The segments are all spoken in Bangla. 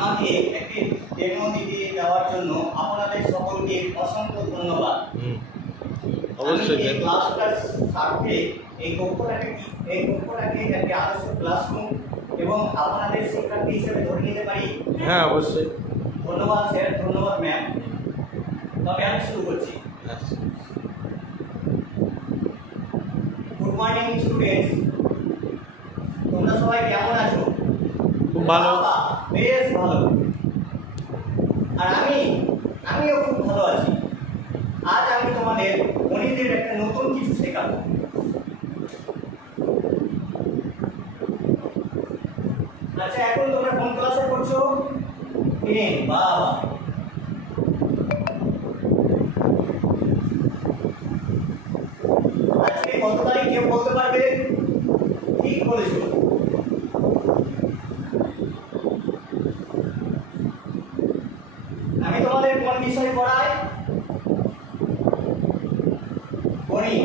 আমাকে একটি ডেমো দিতে দেওয়ার জন্য আপনাদের সকলকে অসংখ্য ধন্যবাদ। অবশ্যই এই ক্লাসটার স্বার্থে এই কক্ষটাকে একটি আদর্শ ক্লাসরুম এবং আপনাদের শিক্ষার্থী হিসেবে ধরে নিতে পারি। হ্যাঁ অবশ্যই। ধন্যবাদ স্যার, ধন্যবাদ ম্যাম। তবে আমি শুরু করছি। গুড মর্নিং স্টুডেন্টস, তোমরা সবাই কেমন আছো? খুব ভালো। বেশ ভালো। আর আমিও খুব ভালো আছি। আজ আমি তোমাদের গণিতের একটা নতুন কিছু শেখাবো। আচ্ছা, এখন তোমরা কোন ক্লাসে পড়ছো? বাবা, আজকে কত তারিখ কেউ বলতে পারবে? ঠিক বলেছো। আমি তোমাদের কোন বিষয় পড়াই? গণিত।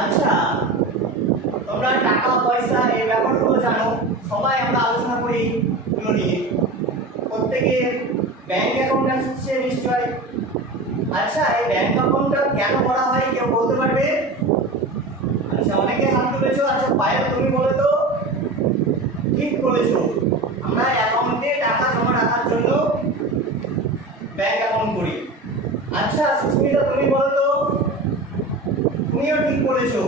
আচ্ছা, তোমরা টাকা পয়সা এই ব্যাপারগুলো জানো, সবাই আমরা আলোচনা করি এগুলো নিয়ে। প্রত্যেকের ব্যাংক অ্যাকাউন্ট আছে নিশ্চয়। আচ্ছা, এই ব্যাংক অ্যাকাউন্টটা কেন করা হয় কেউ বলতে পারবে? আচ্ছা, অনেকে হাত তুলেছো। আচ্ছা পায়েল, তুমি বলে তো। ঠিক বলেছো, আমরা অ্যাকাউন্টে টাকা জমা রাখার জন্য ব্যাংক অ্যাকাউন্ট করি। আচ্ছা সুস্মিতা, তুমি বলো তো। তুমিও ঠিক বলেছো,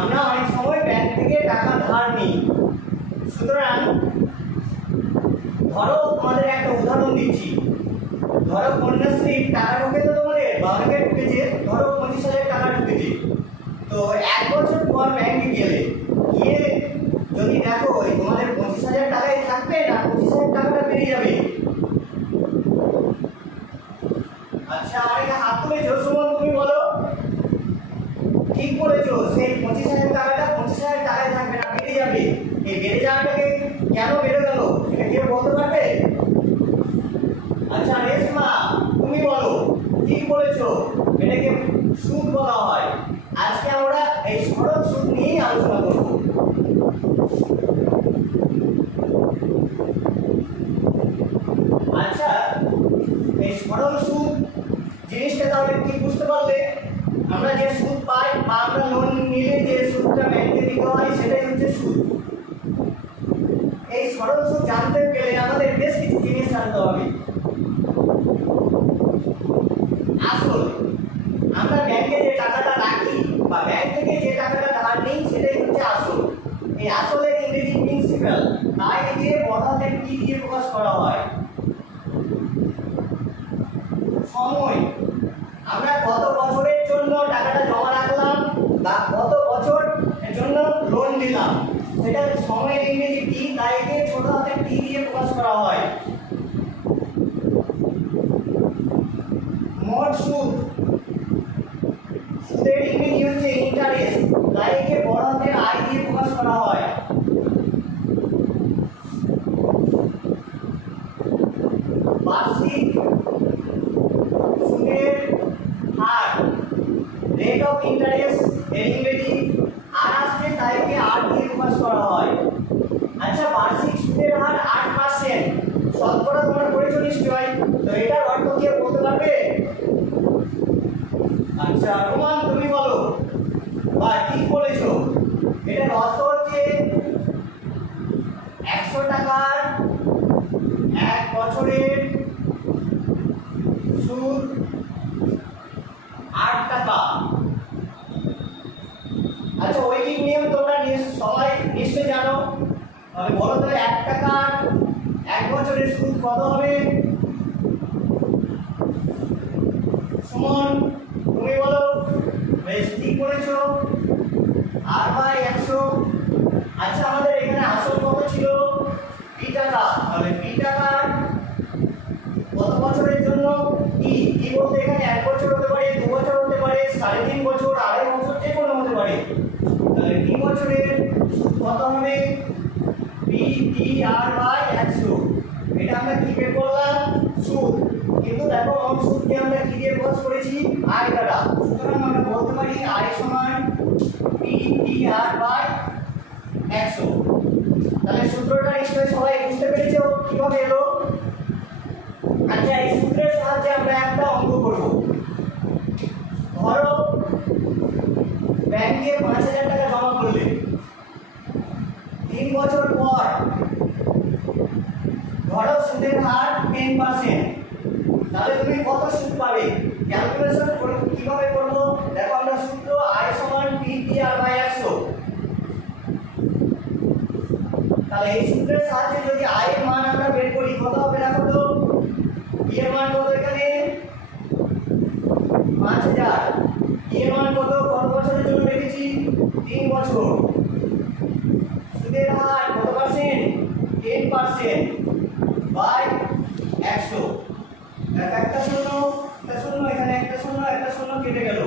আমরা অনেক সময় ব্যাংক থেকে টাকা ধার নিই। সুতরাং ধরো তোমাদের একটা উদাহরণ দিচ্ছি। ধরো কন্যাশ্রী টাকা ঢুকে তো তোমাদের ব্যাংকে ঢুকেছে, ধরো 25,000 টাকা ঢুকেছে। তো 1 বছর পর ব্যাংকে গিয়ে যদি দেখো তোমাদের 25,000 টাকাই থাকবে না 25,000 টাকাটা বেরিয়ে যাবে। আচ্ছা, আরেকটা হাত তুলেছো। সুমন, তুমি বলো। ঠিক বলেছো, সেই 25,000 টাকাটা 25,000 টাকায় থাকবে না, বেড়ে যাবে। এই বেড়ে যাওয়াটাকে কেন বেড়ে গেল এটা কেউ বলতে পারবে? আচ্ছা রেশমা, তুমি বলো। ঠিক বলেছো, এটাকে সুদ বলা হয়। আজকে আমরা এই সরল সুদ নিয়েই আলোচনা করব। আচ্ছা, এই সরল সুদ জিনিসটা তাহলে কি বুঝতে পারলে? আমরা যে সুদ পাই বা আমরা লোন নিলে যে সুদটা ব্যাংকে দিতে হয় সেটাই হচ্ছে সুদ। এই সরল সুদ জানতে গেলে আমাদের বেশ কিছু জিনিস জানতে হবে। আসল, আমরা ব্যাংকে যে টাকাটা রাখি বা ব্যাংক থেকে যে টাকাটা ধার নিই সেটাই হচ্ছে আসল। এই আসলের ইংরেজি প্রিন্সিপাল, তাই দিয়ে বড়হাতের টি দিয়ে প্রকাশ করা হয়। সময়, আমরা কত বছরের জন্য টাকাটা জমা রাখলাম বা কত বছর এর জন্য লোন দিলাম সেটা সময়ের ইংরেজি টি, তাই দিয়ে ছোট হাতের টি দিয়ে প্রকাশ করা হয়। মোট সুদ, সুদের ইংরেজি হচ্ছে ইন্টারেস্ট, তাই একে বড় হাতের আই দিয়ে প্রকাশ করা হয়। বার্ষিক সুদের হার, রেট অফ ইন্টারেস্ট এর ইংরেজি আর আসছে, তাই একে আর দিয়ে প্রকাশ করা হয়। আচ্ছা, বার্ষিক সুদের হার 8%। শতকরা তোমরা পড়েছো নিশ্চয়, তো এটার অর্থ কি বলতে পারবে? আচ্ছা রোমান, তুমি বলো। বা ঠিক বলেছো, এটার অর্থ হচ্ছে 100 টাকার 1 বছরের সুদ 8 টাকা। আচ্ছা, ঐকিক নিয়ম তোমরা সবাই নিশ্চয়ই জানো। আমি বলো তো, 1 টাকার 1 বছরের সুদ কত হবে? সুমন, তুমি বলো। বেশ, ঠিক বলেছো, r/100। আচ্ছা, আমাদের এখানে আসল কত ছিল? 2 টাকা। তাহলে 2 টাকার কত বছরের জন্য? কি বলতে এখানে 1 বছর হতে পারে, 2 বছর হতে পারে, 3.5 বছর, 2.5 বছর, যে কোনো হতে পারে। তাহলে 2 বছরের কত হবে? PTR/100। এটা আমরা কি বের করলাম? সুদ। কিন্তু দেখো মোট সুদকে আমরা কি দিয়ে প্রকাশ করেছি? আয় দ্বারা। সুতরাং আমরা বলতে পারি আয় সমান PTR/100। তাহলে সূত্রটা নিশ্চয়ই সবাই বুঝতে পেরেছো কিভাবে এলো। আচ্ছা, এই সূত্রের সাহায্যে আমরা একটা অঙ্ক করব। ধরো ব্যাংকে ৫,০০০ টাকা জমা করলে ৩ বছর পর ধরো সুদের হার 10%, তাহলে তুমি কত সুদ পাবে? ক্যালকুলেশন কিভাবে করবো? দেখো, আমরা সূত্র আয় সমান PTR/100। তাহলে এই সূত্রের সাহায্যে যদি আয়ের মান আমরা বের করি, কত হবে দেখো তো। এর মান কত এখানে? ৫,০০০। এর মান কত? কত বছরের জন্য রেখেছি? ৩ বছর। সুদের হার কত পার্সেন্ট? 10% বাই 100। একটা শূন্য, একটা শূন্য, এখানে একটা শূন্য, একটা শূন্য কেটে গেল।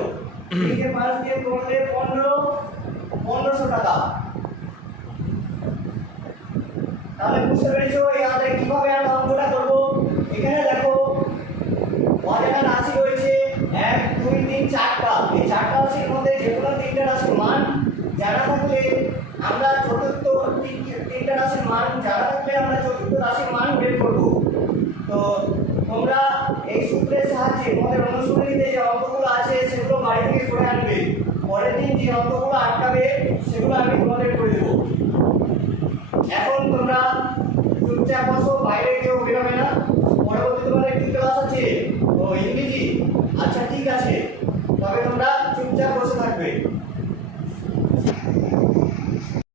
এদিকে 5 দিয়ে করলে 1500 টাকা। তাহলে বুঝতে পেরেছো আমাদের কিভাবে আমরা অঙ্কটা করবো। এখানে দেখো অজানা রাশি রয়েছে 1, 2, 3, 4টা। এই 4টা রাশির মধ্যে যে কোনো 3টা রাশির মান জানা থাকলে আমরা চতুর্থ 3টা রাশির মান জানা থাকলে আমরা চতুর্থ রাশির মান বের করব। তো তোমরা এই সূত্রের সাহায্যে তোমাদের অনুশীলনীতে যে অঙ্কগুলো আছে সেগুলো বাড়ি থেকে করে আনবে। পরের দিন যে অঙ্কগুলো আটকাবে সেগুলো আমি তোমাদের করে দেবো। এখন তোমরা চুপচাপ বসো, বাইরে কেউ বেরোবে না। পরবর্তী তোমাদের কি ক্লাস আছে? ও ইংরেজি। আচ্ছা ঠিক আছে, তবে তোমরা চুপচাপ বসে থাকবে।